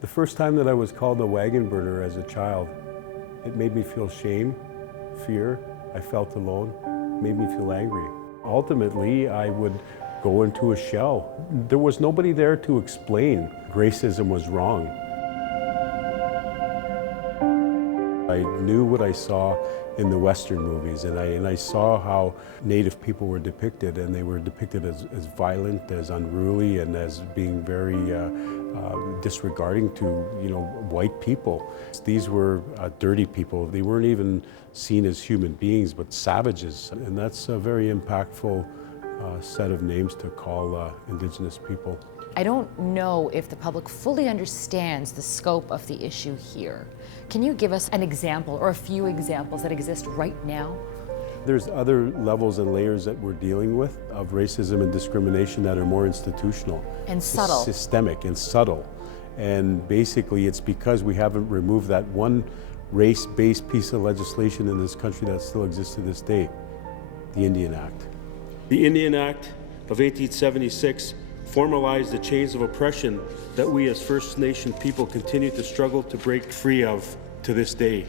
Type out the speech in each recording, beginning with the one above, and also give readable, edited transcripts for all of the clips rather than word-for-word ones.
The first time that I was called a wagon burner as a child, it made me feel shame, fear. I felt alone, made me feel angry. Ultimately, I would go into a shell. There was nobody there to explain racism was wrong. I knew what I saw in the Western movies, and I saw how Native people were depicted, and they were depicted as violent, as unruly, and as being very disregarding to white people. These were dirty people. They weren't even seen as human beings, but savages, and that's a very impactful set of names to call Indigenous people. I don't know if the public fully understands the scope of the issue here. Can you give us an example or a few examples that exist right now? There's other levels and layers that we're dealing with of racism and discrimination that are more institutional. And subtle. Systemic and subtle. And basically it's because we haven't removed that one race-based piece of legislation in this country that still exists to this day, the Indian Act. The Indian Act of 1876 formalized the chains of oppression that we as First Nation people continue to struggle to break free of to this day.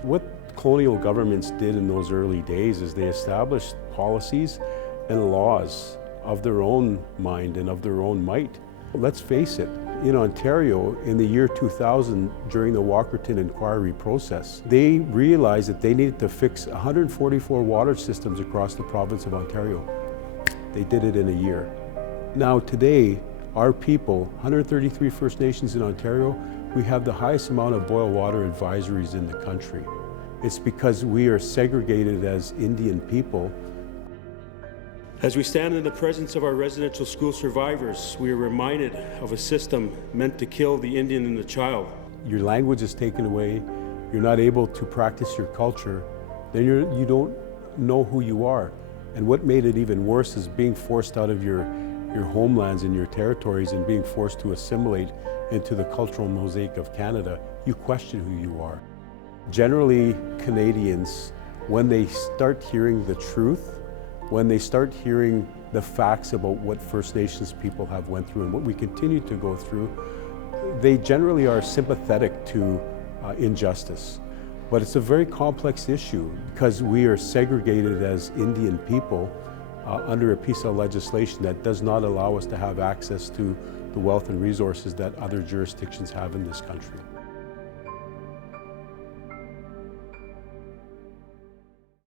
What colonial governments did in those early days is they established policies and laws of their own mind and of their own might. Let's face it, in Ontario, in the year 2000, during the Walkerton inquiry process, they realized that they needed to fix 144 water systems across the province of Ontario. They did it in a year. Now today, our people, 133 First Nations in Ontario, we have the highest amount of boil water advisories in the country. It's because we are segregated as Indian people. As we stand in the presence of our residential school survivors, we are reminded of a system meant to kill the Indian and the child. Your language is taken away, you're not able to practice your culture, then you don't know who you are. And what made it even worse is being forced out of your homelands and your territories and being forced to assimilate into the cultural mosaic of Canada. You question who you are. Generally, Canadians, when they start hearing the truth, when they start hearing the facts about what First Nations people have went through and what we continue to go through, they generally are sympathetic to injustice. But it's a very complex issue because we are segregated as Indian people under a piece of legislation that does not allow us to have access to the wealth and resources that other jurisdictions have in this country.